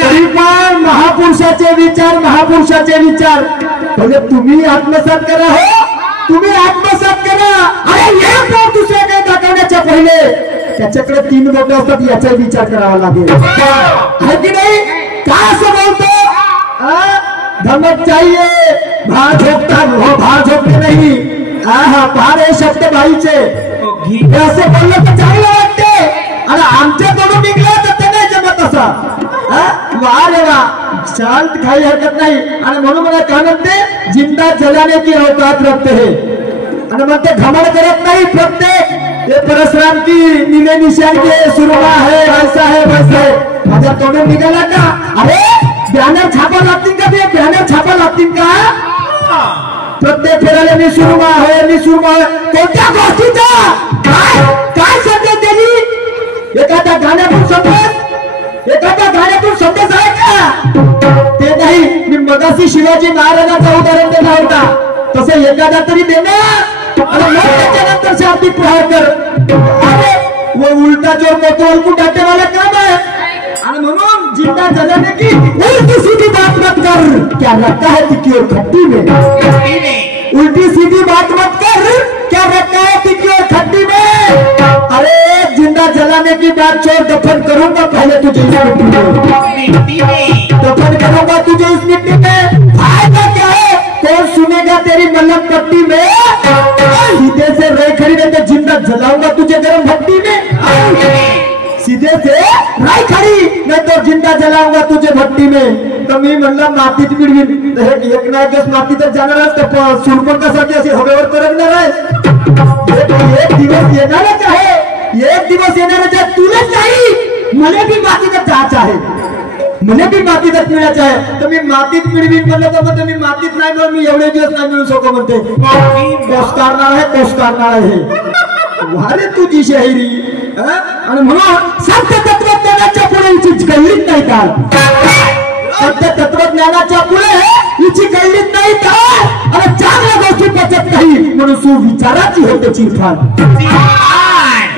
तरी पण महापुरुषाचे विचार म्हणजे तुम्ही आत्मसात करा हो, तुम्ही आत्मसात करा. अरे एक बोट दुसऱ्याकडे दाखवण्याच्या पहिले त्याच्याकडे 3 बोट असतात, याचा विचार करावा लागेल है की नाही. काय असं बोलतो धमक चाहिए भार झोपता हो, भार झोपते नाही. हा भार हे शब्द बाईचे असं बोललं तर चांगलं वाटते, आणि आमच्या कडून निघलं तर ते नाही जमत असा. वा रे वा, शांत काही हरकत नाही. आणि म्हणून मला काय म्हणते, जिंदा जलाने की औकात रखते है. आणि मग ते घमंड करत नाही प्रत्येक ये परशुराम की नीले निशान के सुरमा है, वैसा है वैसा है. माझ्या तोंडून निघाला का, अरे बॅनर छापा लागतील का, ते बॅनर छापा लागतील का. प्रत्येक फेराला मी सुरमा आहे. कोणत्या गोष्टीचा काय संदेश दिली, एखाद्या गाण्यातून संदेश आहे का, ते नाही. मी मगाशी शिवाजी महाराजांचा उदाहरण दिला होता, तसं एखादा तरी देणार. त्याच्यानंतर शाब्दिक प्रहार कर. अरे वो उलटा जोर को उलटू डाटे वाला काम है. आणि म्हणून जिंदा जलाने की उल्टी सीधी बात मत कर, क्या रखा है तिकी और खट्टी में. उल्टी सीधी बात मत कर, क्या रखा है तिकी और खट्टी में. अरे जिंदा जलाने की बात छोड़, दफन करूंगा पहले तुझे इस मिट्टी में, दफन करूंगा तुझे इस मिट्टी में. फायदा क्या है, कौन सुनेगा तेरी मलम पट्टी में. सीधे से रह खड़ी नहीं तो जिंदा जलाऊंगा तुझे गरम भट्टी में. सीधे से राय खड़ी नहीं तो जिंदा जलाऊंगा तुझे भट्टी में. तर मी म्हणलं मातीत मिळवीन, एक ना एक दिवस मातीतच जाणारच. सुरपंखासाठी असे हवेवर तरंगणार आहे. एक दिवस येणारच आहे, एक दिवस येणारच आहे. तुलाच नाही, मला बी मातीतच जायचं आहे, मला बी मातीतच मिळायचं आहे. तर मी मातीत मिळवीन म्हणलं तर म्हणतो मी मातीत नाही मिळून मी एवढे दिवस नाही मिळू शकतो म्हणते. कोस करणार आहे वारे तुझी शाहिरी. आणि म्हणून सत्य तत्वज्ञानाच्या पुढे हिची कळलीच नाही का, सत्य तत्वज्ञानाच्या पुढे हिची कळलीच नाही का. आणि चांगल्या गोष्टी पचत नाही म्हणून सुविचाराची होते चिरफाड.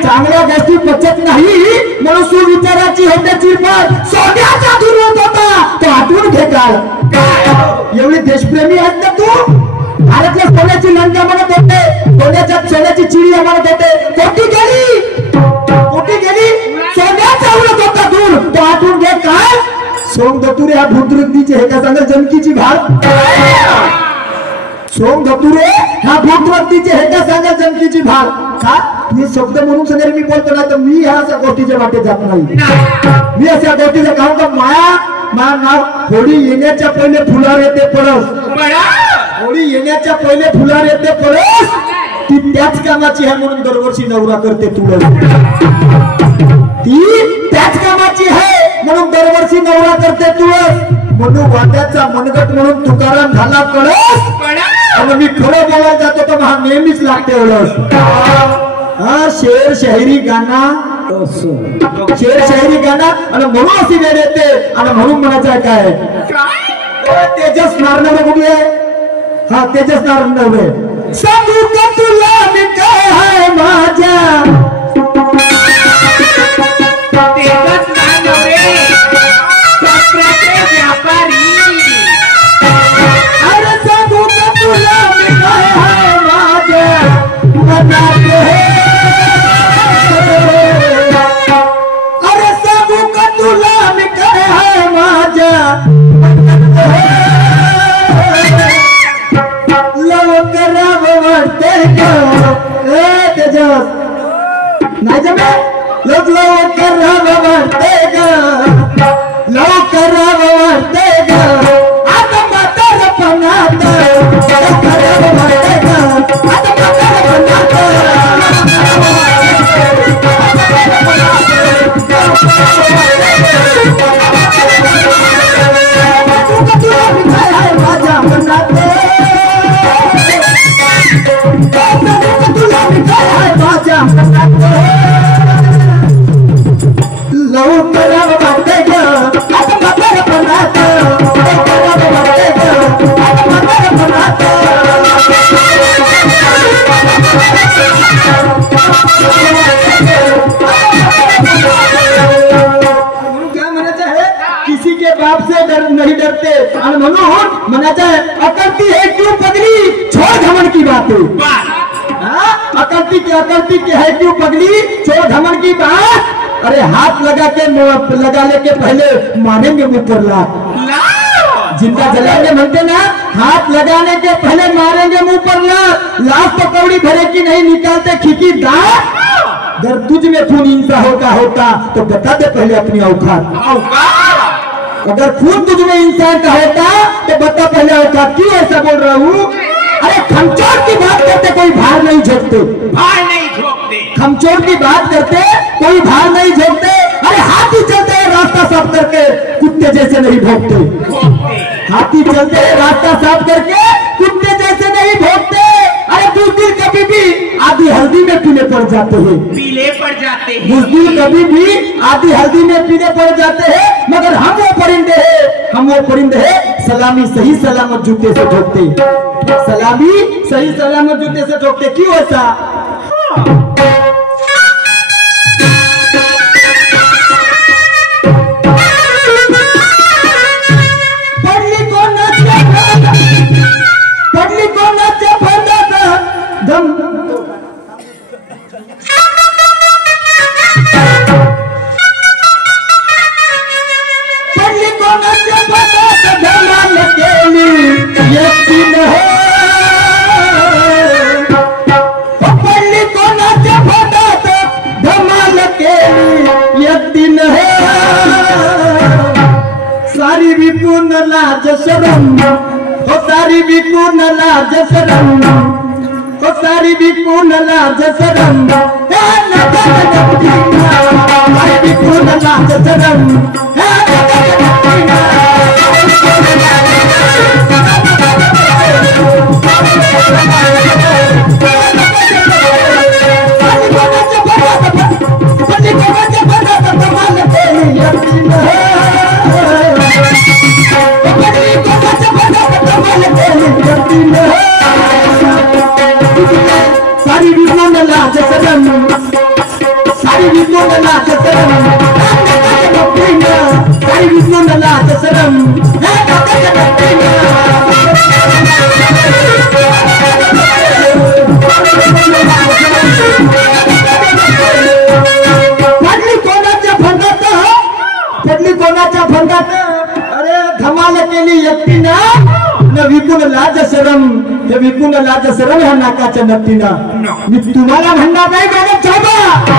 चांगल्या गोष्टी पचत नाही म्हणून सुविचाराची होते चिरफाड. सोन्याचा दुर्वत होता तो आठवून घे काळ. एवढी देशप्रेमी आहेत ना तू. भारतला सोन्याची लंका म्हणत होते, सोन्याची चिडिया म्हणत होते. कोटी गेली सोन्याचा उलट होता दूर, तो आठवून घे काळ. सोम धतुरे हा भूतवृत्तीचे हे का सांगा जमकीची भाग. सोम धतुरे हा भूतवृत्तीचे हे का सांगा जमकीची भाग. का मी शब्द म्हणून सांगेल, मी बोलतो ना तर मी ह्या अशा गोष्टीच्या वाटेत जात नाही. मी अशा गोष्टीचं काम का माया नाव होळी येण्याच्या पहिले फुलार येते पळस. होळी येण्याच्या पहिले फुलार येते पळस. ती त्याच कामाची आहे म्हणून दरवर्षी नवरा करते तुळस. ती त्याच कामाची आहे म्हणून दरवर्षी नवरा करते तुळस. म्हणून वाट्याचा मनगट म्हणून तुकाराम झाला कळस. आणि मी खरं बोलायला जातो तर हा नेहमीच लागते ओळस. हा शेर शायरी गाणं, शेर शायरी गाणं. आणि म्हणून अशी वेळ येते. आणि म्हणून म्हणायचं आहे काय, तेजस नारनवे कुठे आहे. हा तेजस नारनवे. सांगू का तुला मी काय आहे माझ्या, तेजस नारनवे व्यापारी. अरे सांगू का तुला मी काय आहे माझ्या मनात हे. अरे सांगू का तुला मी काय आहे माझ्या मनात हे. लवकर वाटते तेजस के बाप से नहीं डरते और म्हणून म्हणायचं आहे अकलती है क्यों पगली छोड़ घमंड की बातें। अकलती के है क्यों पगली छोड़ घमंड की बात। अरे हाथ लगाने के पहले मानेंगे मुंह पर लात। जिंदा जलाने म्हणते ना हाथ लगाने के पहले मारेंगे मुंह पर लात तो कौड़ी भरे की नहीं निकालते खिकी दांत। अगर तुझ में खून इंसा होता तो बता दे पहले अपनी औकात। अगर खून तुझ में इंसान का होता तो बता पहले औकात। क्यों ऐसा बोल रहा हूँ। अरे खमचोर की बात करते कोई भार नहीं झोंकते। खमचोर की बात करते कोई भार नहीं झोंकते। अरे हाथी चलते हैं रास्ता साफ करके कुत्ते जैसे नहीं भोंकते। हाथी चलते हैं रास्ता साफ करके कुत्ते जैसे नहीं भोंकते। अरे बुजदिल कभी भी आधी हल्दी में पीले पड़ जाते हैं। बुजदिल कभी भी आधी हल्दी में पीले पड़ जाते हैं। मगर हम वो परिंदे हैं सलामी सही सलामत जूते से ठोकते। सलामी सही सलामत जूते से ठोकते। क्यों ऐसा। सारी विपूर्ण लाज शरम हो सारी विपूर्ण लाज शरम हो सारी विपूर्ण लाज शरम सारी विपूर्ण लाज शरम सारी विपूर्ण लाज शरम सारी विपूर्ण लाज शरम सारी विपूर्ण लाज शरम पडली कोणाच्या फंदात। अरे धमाल केली एकटीनं न विपूर्ण लाज शरम हे विपूर्ण लाज शरम ह्या नाकाच्या नक्कीनं। मी तुम्हाला म्हणणार नाही मॅडम साहेब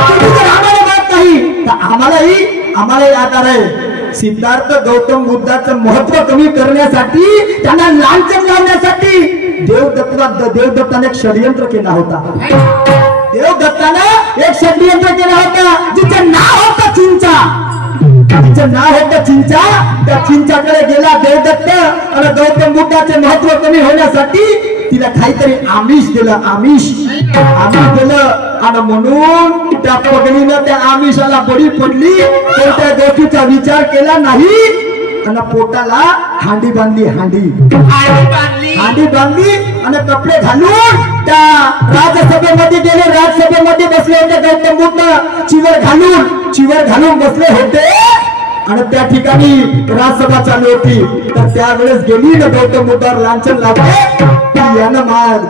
तुम्ही जर आम्हाला माहित नाही तर आम्हालाही आधार आहे। सिद्धार्थ गौतम बुद्धाचं महत्व कमी करण्यासाठी त्यांना लांछन लावण्यासाठी देवदत्ताने एक षडयंत्र केला होता। देवदत्ताने एक षडयंत्र केला होता जिचं नाव होतं चिंचा। तिचं नाव होतं चिंचा। त्या चिंचाकडे गेला देवदत्त आणि गौतम बुद्धाचे महत्व कमी होण्यासाठी तिला काहीतरी आमिष दिलं। आमिष दिलं आणि म्हणून त्या पगडीनं त्या आमिषाला बळी पडली। कोणत्या गोष्टीचा विचार केला नाही आणि पोटाला हांडी बांधली। हांडी बांधली आणि कपडे घालून त्या राजसभेमध्ये गेले। राजसभेमध्ये बसले होते गौतम बुद्ध चिवर घालून बसले होते आणि त्या ठिकाणी राजसभा चालू होती। तर त्यावेळेस गेली ना गौतम बुद्धावर लांछन लागले यानं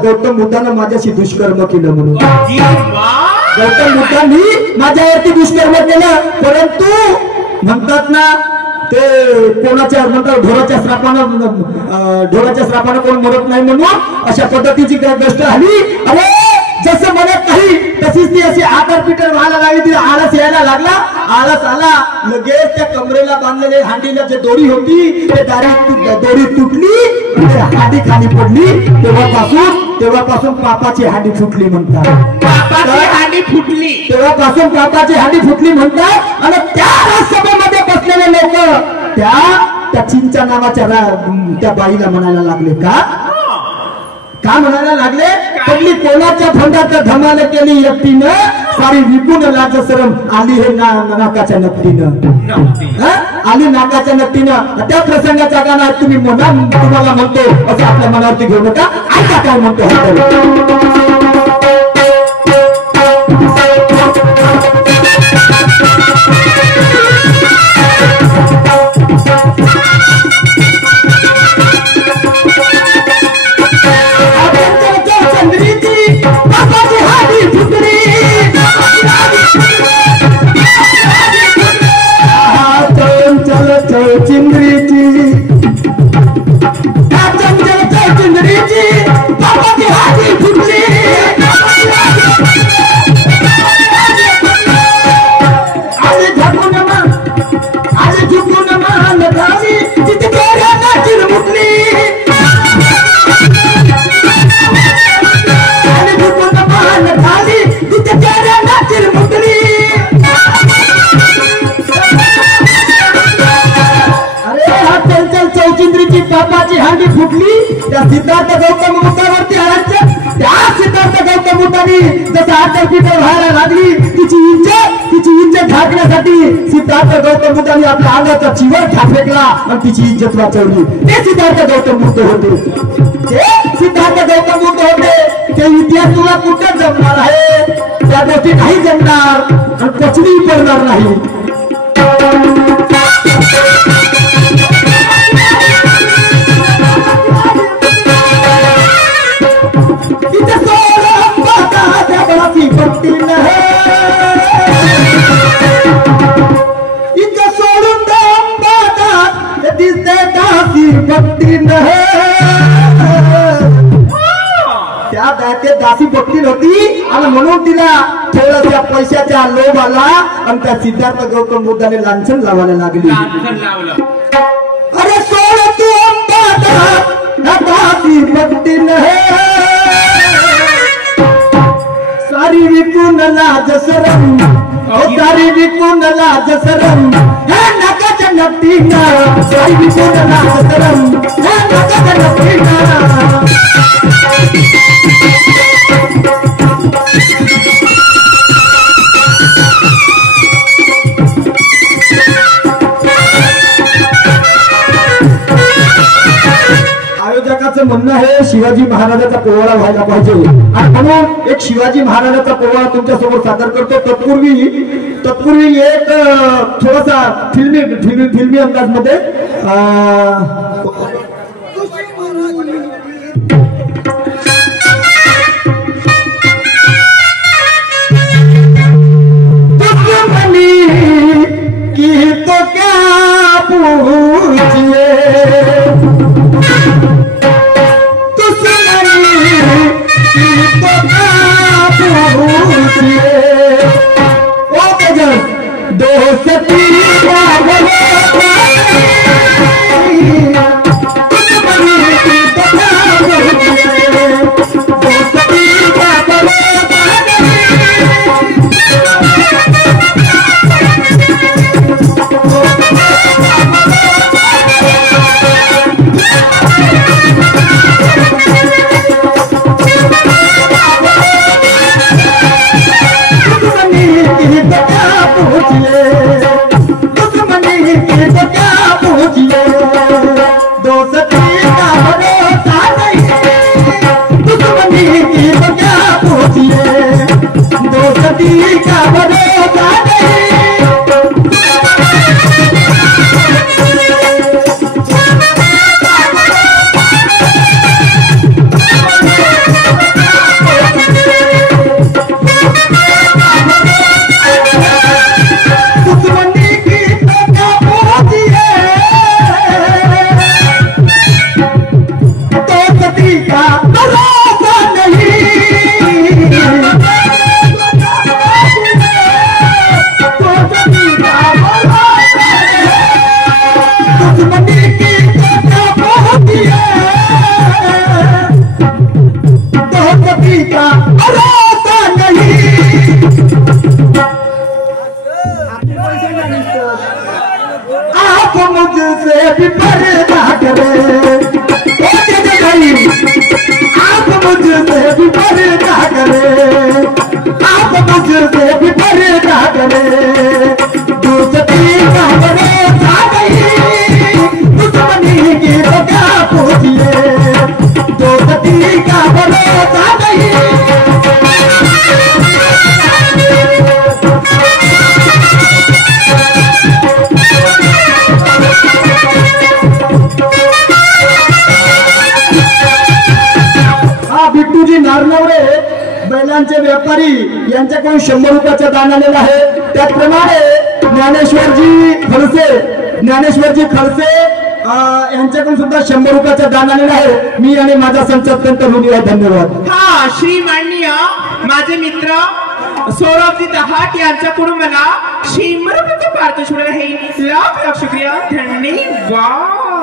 गौतम बुद्धानं माझ्याशी दुष्कर्म केलं म्हणून। गौतम बुद्धांनी माझ्यावरती दुष्कर्म केलं। परंतु म्हणतात ना ते कोणाच्या म्हणतात ढोराच्या श्रापानं कोण मरत नाही म्हणून अशा पद्धतीची गोष्ट आली। अरे जसं म्हणत नाही तशीच ती अशी आकारपिटर व्हायला लागली। तिला आळस यायला लागला। आळस आला लगेच त्या कमरेला बांधलेले हांडीला जे दोरी होती ते दोरी तुटली हांडी खाली पडली। तेव्हापासून पापाची हांडी फुटली म्हणतात। तेव्हापासून पापाची हांडी फुटली म्हणतात। आणि त्या राजसभेमध्ये बसलेले लोक त्या चिंचा नावाच्या त्या बाईला म्हणायला लागले का म्हणायला लागले पडली कोणाच्या फंदात धमाल केली एकटीनं सारी विपूर्ण लाज शरम आली हे नाकाच्या नक्कीनं। आली नाकाच्या नक्कीनं। त्या प्रसंगाचा गाणं तुम्ही तुम्हाला म्हणतो असं आपल्या मनावरती घेऊ नका। ऐका काय म्हणतो चौचिंद्रीची चंचल चौचिंद्रीची बाबाची हाती फुटली आले झाकून आले झुकून मान झाली तिथे चेहऱ्याला चिरमुटली आले झुकून मान झाली तिथे चेहऱ्याला चिरमुटली चौचिंद्रीची पापाची हांडी फुटली त्या सिद्धार्थ गौतम बुद्धावरती आणायचं त्या सिद्धार्थ गौतम बुद्धांनी जसं आदरपीठावर व्हायला लागली तिची इज्जत ढाकण्यासाठी सिद्धार्थ गौतम बुद्धांनी आपल्या अंगाचा चिवर फेकला आणि तिची इज्जत वाचवली ते सिद्धार्थ गौतम बुद्ध होते ते इतिहास तुला कुठं जमणार आहे त्या गोष्टी नाही जमणार आणि कचरी पडणार नाही त्या दासी भक्ती होती आणि म्हणून तिला थोड्याशा पैशाच्या लोभ आला आणि त्या सिद्धार्थ गौतम बुद्धाने लांछन लावायला लागली अरे सोड तू दासी भक्ती सारी विकून लाज शरम सारी विकून लाज शरम हे नका नक्तीना सारी विकून लाज शरम हे नका नक्तीना आयोजकाचं म्हणणं आहे शिवाजी महाराजाचा पोवाडा व्हायला पाहिजे आणि म्हणून एक शिवाजी महाराजाचा पोवाडा तुमच्या समोर सादर करतो तत्पूर्वी एक थोडासा फिल्मी अंदाज मध्ये की तो क्या पूछिए दोस्ती आप मुझसे भी पर्दा करे आप मुझसे भी पर्दा करे आप मुझसे भी पर्दा करे दोस्ती का भरोसा नहीं दुश्मनी की तो क्या पूछिए दोस्ती का भरोसा नहीं बिट्टूजी नारनवरे बैलांचे व्यापारी यांच्याकडून 100 रुपयाचा दान आलेला आहे त्याप्रमाणे ज्ञानेश्वरजी फलसे ज्ञानेश्वरजी खडसे यांच्याकडून सुद्धा 100 रुपयाचा दान आलेला आहे. मी आणि माझा संच अत्यंत ऋणी आहे. धन्यवाद. हा श्री माननीय माझे मित्र सौरभजी दहाट यांच्याकडून मला 100 रुपयाचा पारितोषिक आहे. लाख लाख शुक्रिया. धन्यवाद.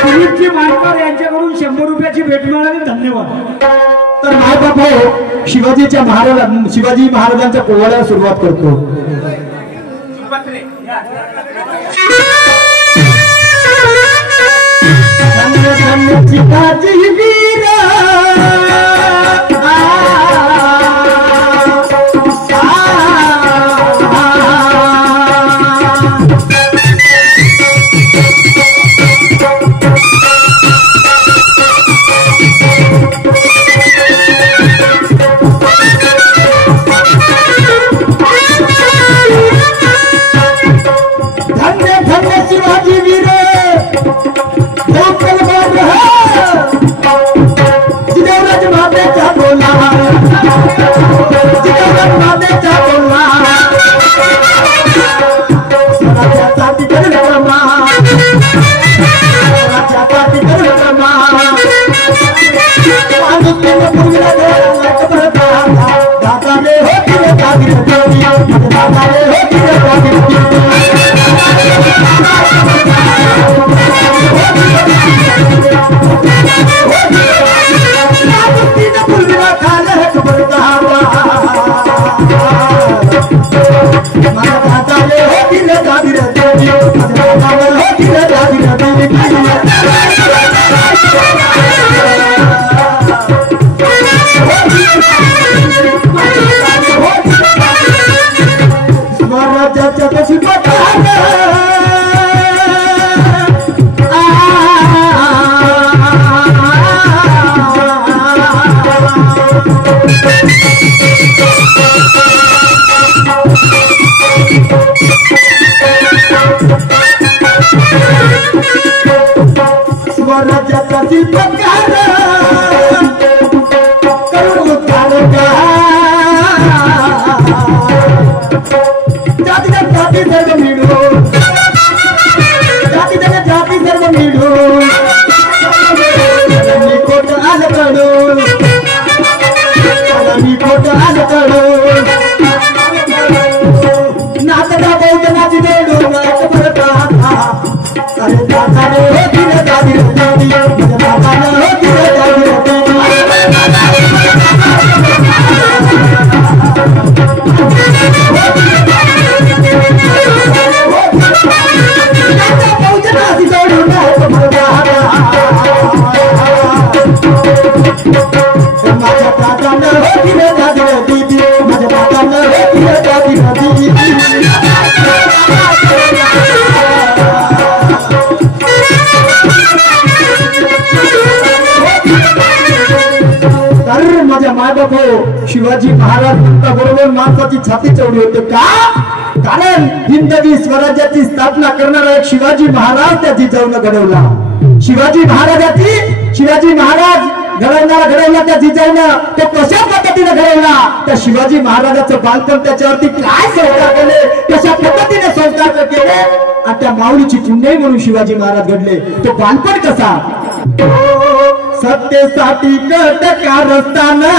सुनीलजी मानकर यांच्याकडून 100 रुपयाची भेट मिळाली. धन्यवाद. तर मायबाप हो शिवाजी महाराजांच्या पोवाड्याला सुरुवात करतो. शिवाजी वीर शिवाजी महाराज बरोबर माणसाची छाती चवली होते का? कारण हिंदवी स्वराज्याची स्थापना करणारा एक शिवाजी महाराज त्या जिजाऊनं घडवला. शिवाजी महाराज घडवला त्या जिजाऊनं. तो कशा पद्धतीने घडवला? त्या शिवाजी महाराजाचं बालपण त्याच्यावरती काय संस्कार केले, कशा पद्धतीने संस्कार केले आणि त्या माऊलीची पुण्य म्हणून शिवाजी महाराज घडले. तो बालपण कसा? सत्तेसाठी कटकार असताना,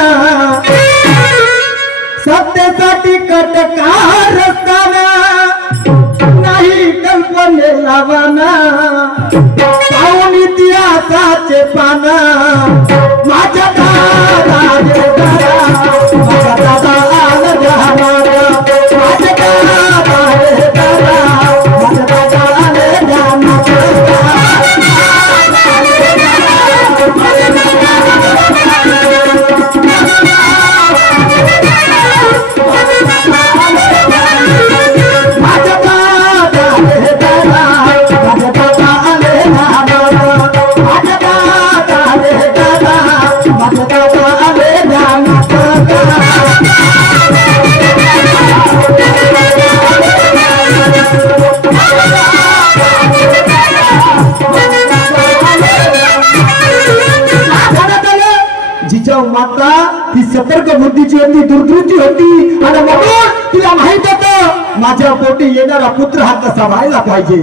सत्तेसाठी कटकार असताना नाही कल्पने लावाना पाहून इतिहासाचे पाना. माझ्या दादा रे दादा, माझा दादा आला जहानाला. माझ्या दादा रे दादा, माझा दादा आले जहानाला. माझ्या दादा रे दादा, माझा दादा आले जहानाला. ती सतर्क बुद्धीची होती, दूरदृष्टी होती आणि म्हणून तिला माहित होतं माझ्या पोटी येणारा पुत्र हा कसा व्हायला पाहिजे,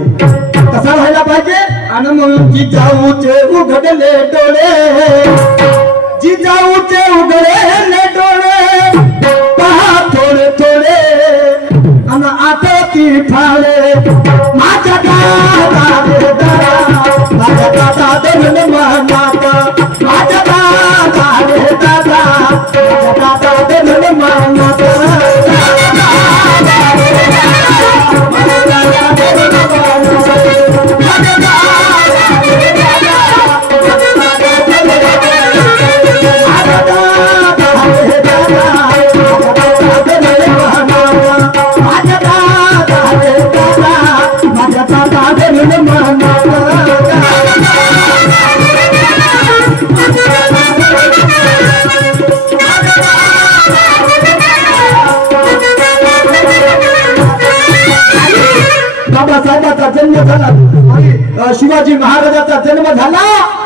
कसा व्हायला पाहिजे. आणि म्हणून जिजाऊचे उघडले डोळे, जिजाऊचे उघडले डोळे पहा थोडे थोडे आणि आता ती फाळे माझ्या दादा रे दादा, माझ्या दादा धन मानाता, माझ्या दादा रे दादा, माझ्या दादा धन मानाता. बाबासाहेबांचा जन्म झाला आणि शिवाजी महाराजांचा जन्म झाला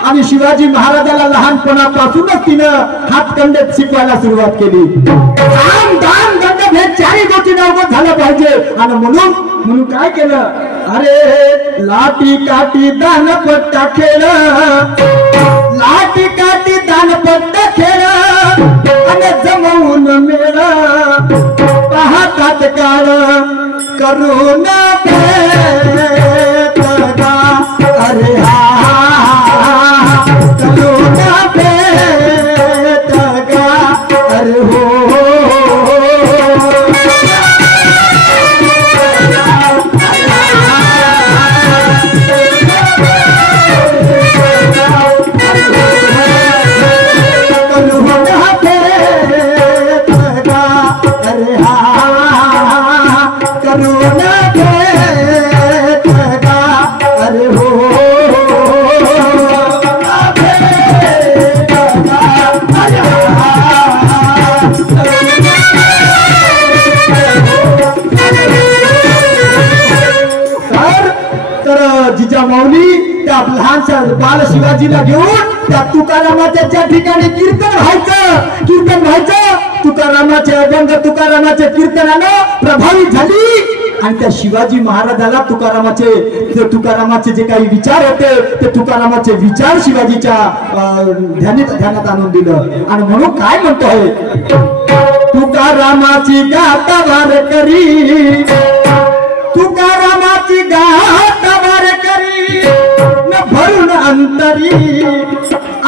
आणि शिवाजी महाराजाला लहानपणापासूनच तिनं हातखंडेत शिकवायला सुरुवात केली. दान दान दंड हे चारही गोष्टी अवगत झालं पाहिजे. आणि म्हणून काय केलं, अरे लाटी काठी दानपट्टा खेळ, लाटी काठी दानपट्टा खेळ आणि जमवून मेळ पाहतात काळ करून भेट गा, अरे हा करून भेट गा, अरे हो. माऊली त्या लहानशा बाल शिवाजीला घेऊन त्या तुकारामाच्या ज्या ठिकाणी कीर्तन व्हायचं तुकारामाचे अभंग तुकारामाच्या कीर्तनानं प्रभावित झाली आणि त्या शिवाजी महाराजाला तुकारामाचे जे काही विचार होते ते तुकारामाचे विचार शिवाजीच्या ध्यानात आणून दिलं. आणि म्हणून काय म्हणतोय, तुकारामाची गाथा वारकरी, तुकारामाची गाथा वारकरी न भरून अंतरी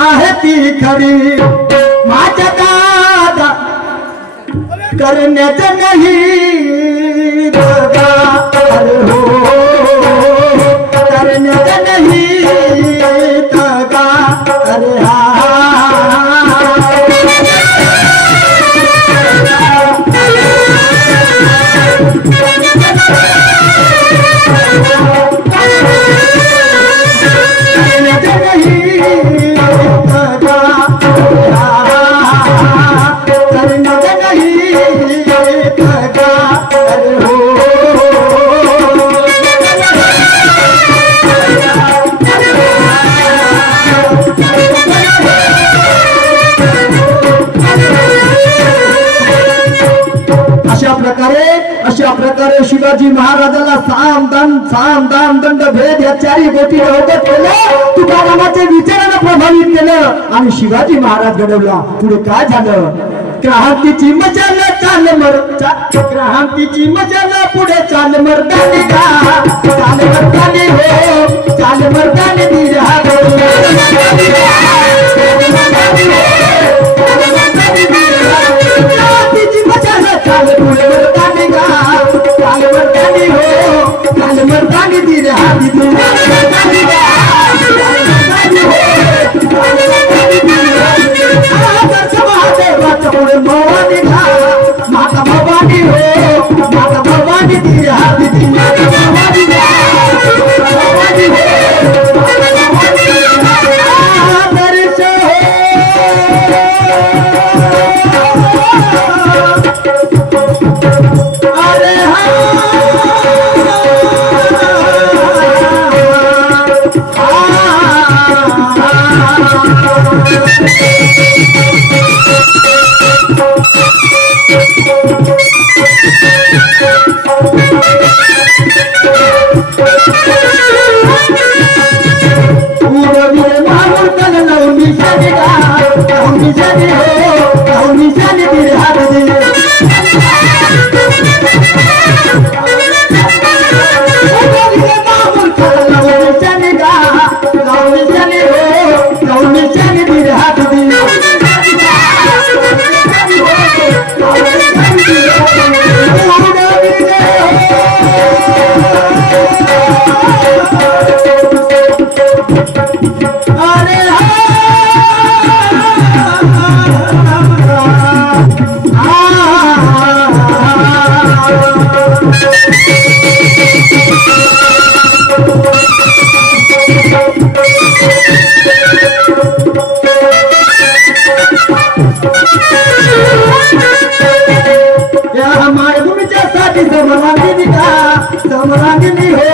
आहे ती खरी, माझ्या दादा करण्याचं नाही दादा, अरे हो करण्याचं नाही दादा, अरे हा. अशा प्रकारे शिवाजी महाराजाला साम दान दंड भेद या चारही गोष्टी अवगत केलं, तुकारामाच्या विचारानं प्रभावित केलं आणि शिवाजी महाराज घडवला. पुढे काय झालं, क्रांतीची मशाल चाल क्रांतीची मशाल पुढे चाल मर्दानी का, चाल मर्दानी हो, चाल मर्दानी दिरा क्रांतीची मशाल चाल पुढे मर्दानी का, चाल मर्दानी हो, चाल मर्दानी दिरा पुढे भवानी माता भवानी हो, माता भवानी दिरा माता भवानी दर्श हो. या मायभूमीच्यासाठी समरांगिनी का समरांगिनी हो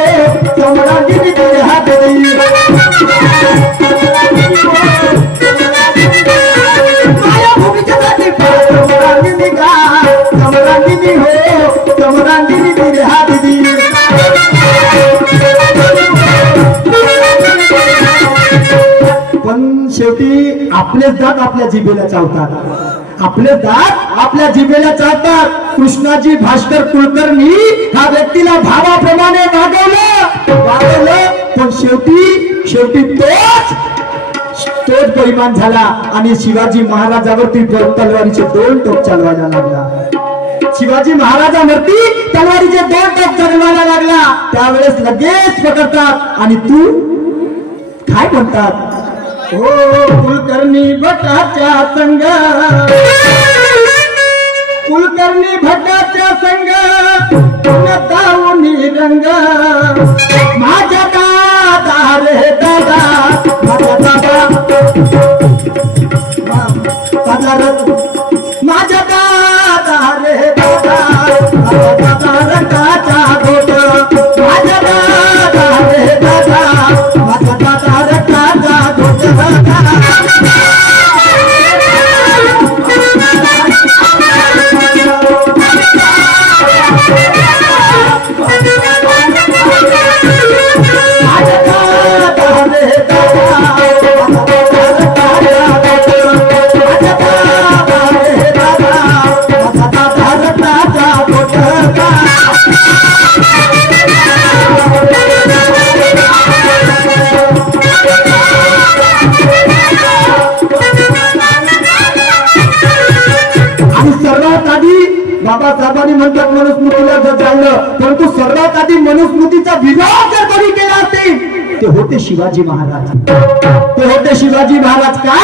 समरांगिनी तुझे हात देई मायभूमीच्यासाठी समरांगिनी का समरांगिनी हो समरांगिनी तुझे हात देई पण शेवटी आपलेच दात आपल्या जिभेला चावतात आपले दात आपल्या जिभेला चावतात कृष्णाजी भास्कर कुलकर्णी हा व्यक्तीला भावाप्रमाणे वागवलं पण शेवटी तोच परिमाण झाला आणि शिवाजी महाराजावरती तलवारीचे 2 टोक चालवायला लागला शिवाजी महाराजावरती तलवारीचे 2 टोक चालवायला लागला त्यावेळेस लगेच पकडतात आणि तू काय म्हणतात हो कुलकर्णी भटाच्या संग कुलकर्णी भटाच्या संग दावणी रंग माझ्या दादा रे दादा माझ्या दादा माझ्या दादा रे दादा माझ्या दादा रंगाचा गोट माझ्या दादा रे दादा माझ्या दादा रंगाचा गोट बाबासाहेबांनी म्हणतात मनुस्मृतीला जर जाणलं परंतु सर्वात आधी मनुस्मृतीचा विरोध जर कोणी केला असेल ते होते शिवाजी महाराज का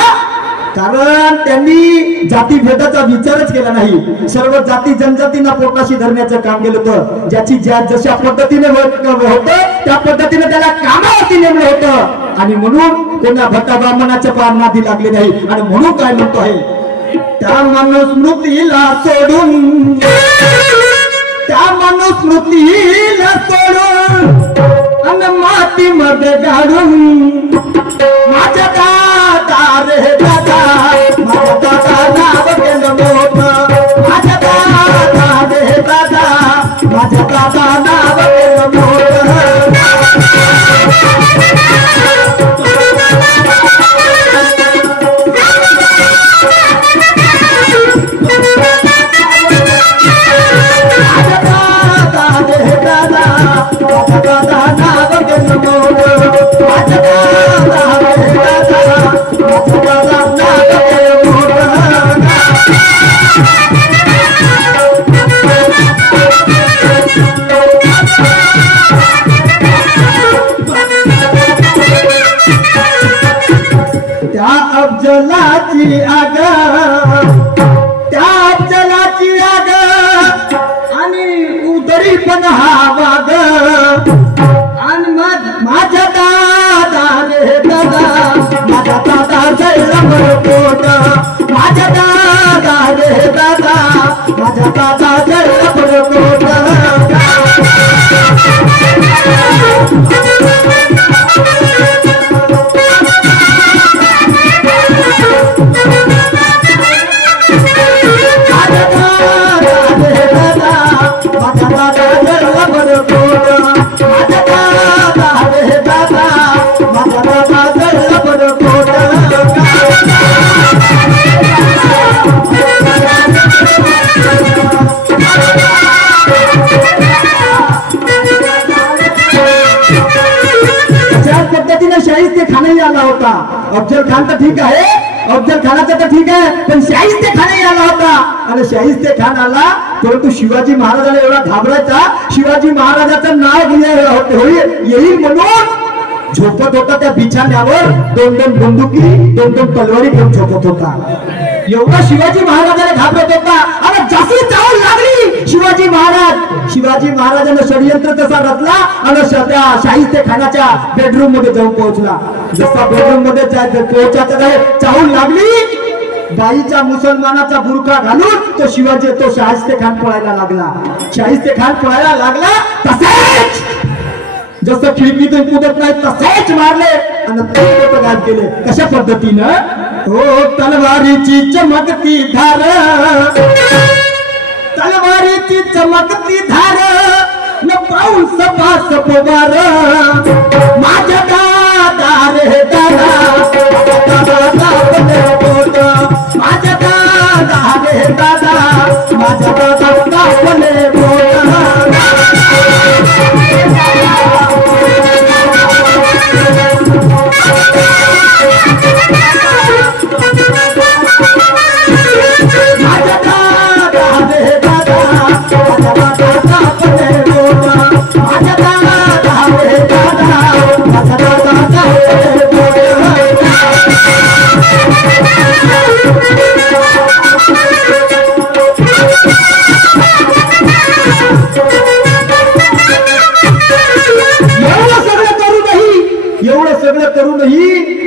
कारण त्यांनी जातीभेदाचा विचारच केला नाही सर्व जाती जनजातींना पोटाशी धरण्याचं काम केलं होतं ज्याची जशा पद्धतीने होत त्या पद्धतीने त्याला कामावरती नेमलं होतं आणि म्हणून त्यांना भट्टा ब्राह्मणाच्या पारणादी लागले नाही आणि म्हणून काय म्हणतो आहे त्या मनुस्मृतीला सोडून अन मातीमध्ये गाडून माझ्या दादा रे दादा माझ्या दादा नाव केलं मोठं माझ्या दादा रे दादा माझ्या दादा नाव केलं मोठं अफजलाची आग आणि उदरी पण हा वाग आणि माझ्या दादा रे दादा माझ्या दादा जयला पोट माझ्या दादा रे दादा माझ्या दादा जयला पोट अफजल खान तर ठीक आहे अफजल खानाचं तर ठीक आहे पण शाहिस्ते खानही आला होता आणि शाहिस्ते खान आला परंतु शिवाजी महाराजाला एवढा घाबरायचा शिवाजी महाराजाचं नाव येईल म्हणून झोपत होता त्या बिछाण्यावर 2-2 बंदुकी 2-2 तलवारी घेऊन झोपत होता एवढा शिवाजी महाराजाला घाबरत होता आणि जशी चावल लागली शिवाजी महाराजांना षडयंत्र तसा रचला आणि त्या शाहिस्ते खानाच्या बेडरूम मध्ये जाऊन पोहोचला जसा बेडरूम मध्ये पोहोचायचं चावल लागली बाईचा मुसलमानाचा बुरखा घालून तो शिवाजी तो शाहिस्ते खान पळायला लागला. शाहिस्ते खान पळायला लागला तसेच जसं खिडकीतून कुदत नाही तसेच मारले आणि ते घात केले. कशा पद्धतीनं हो तलवारीची चमकती धार, तलवारीची चमकती धार न पाऊस पास पवार माझ्या दादा रे दादा माझ्या दादा रे दादा माझ्या दादा कापले बोट.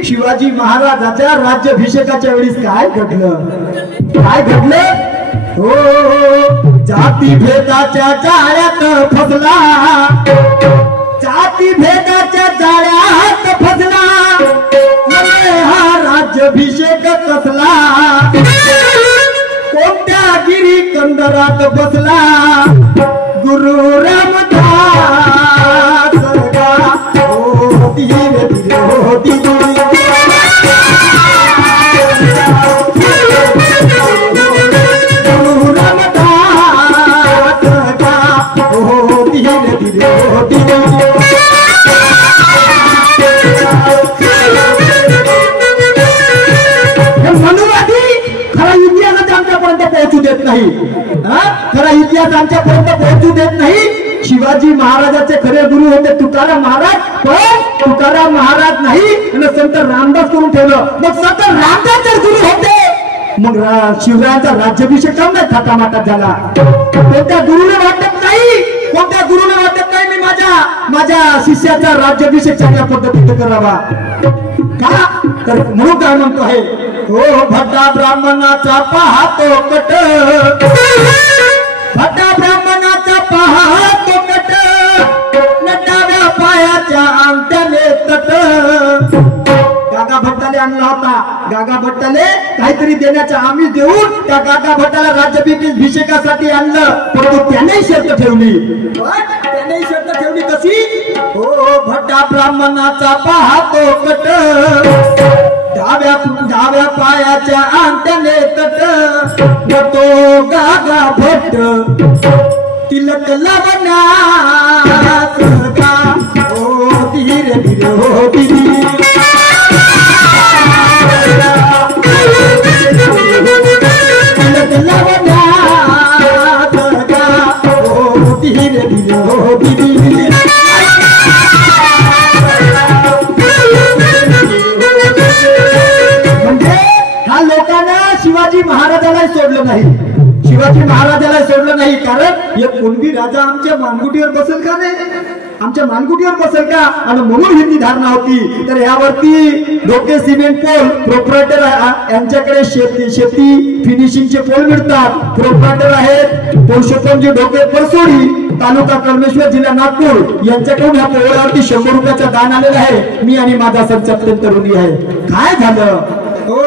शिवाजी महाराजाच्या राज्याभिषेकाच्या वेळी काय घडलं, काय घडलं हो जाती भेदाच्या जाळ्यात फसला, जाती भेदाच्या जाळ्यात फसला हा राज्याभिषेक कसला कोणत्या गिरी कंदरात बसला गुरु रामदास हो धीरे धीरे हो धीरे पोहोचू देत नाही, खरा इतिहास आमच्यापर्यंत पोहोचू देत नाही. शिवाजी महाराजाचे खरे गुरु होते तुकाराम महाराज, पण तुकाराम महाराज नाही आणि संत रामदास करून ठेवलं. मग संत रामदास जर गुरु होते मग शिवरायांचा राज्याभिषेक काम नाही थाटामाटात झाला. कोणत्या गुरुने वाटत नाही, कोणत्या गुरुने वाटत नाही मी माझ्या शिष्याचा राज्याभिषेक चांगल्या पद्धतीने करावा का, तर म्हणून काय म्हणतो आहे हो भटा ब्राह्मणाचा पाहतो कट, भटा ब्राह्मणाचा पाहतो कट नटाव्या पायाच्या अंगठ्याने तट. गागा भट्टाले आणला होता, गागा भट्टाले काहीतरी देण्याचा आमिष देऊन त्या गागा भट्टाला राज्याभिषेकासाठी आणलं, परंतु त्याने शर्त ठेवली. त्याने शर्त ठेवली कशी हो भटा ब्राह्मणाचा पाहतो कट डाव्या पायाच्या अंगठ्याने तट तो गागा भट्ट तिलक लावण्यास का हो धीरे धीरे हो धीरे तिलक लावण्यास का हो धीरे धीरे हो धीरे. शिवाजी महाराजाला सोडलं नाही, शिवाजी महाराजाला सोडलं नाही, कारण एक कुणबी राजा आमच्या मानगुटीवर बसेल का नाही, आमच्या मानगुटीवर बसेल का, आणि म्हणून ही ती धारणा होती. तर यावरती डोके सिमेंट पोल प्रोप्रायटर यांच्याकडे शेती फिनिशिंगचे पोल मिळतात. प्रोप्रायटर आहेत पुरुषोत्तमजी डोके परसोडी, तालुका कळमेश्वर, जिल्हा नागपूर, यांच्याकडून ह्या पोळ्यावरती 100 रुपयाचं दान आलेलं आहे. मी आणि माझा संच अत्यंत ऋणी आहे. काय झालं हो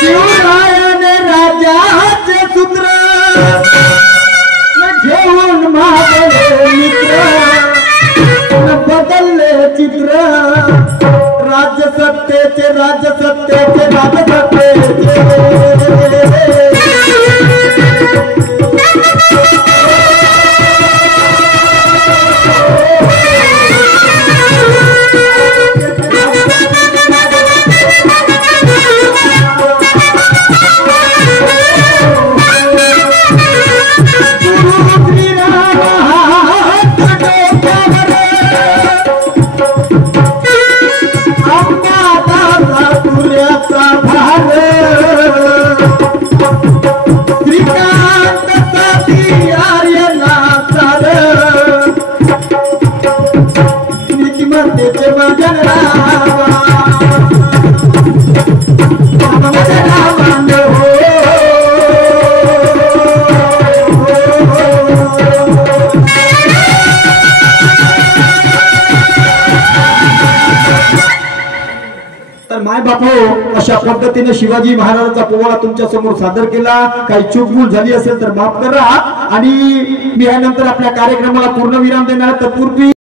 शिवरायाने राजाचे सूत्र घेऊन मागले मित्र बदलले चित्र राजसत्तेचे राजसत्तेचे राजसत्तेचे. नीतिमत्तेचे काय बापू, अशा पद्धतीने शिवाजी महाराजांचा पोवाडा तुमच्या समोर सादर केला. काही चूकभूल झाली असेल तर माफ करा. आणि मी यानंतर आपल्या कार्यक्रमाला पूर्ण विराम देणार. तत्पूर्वी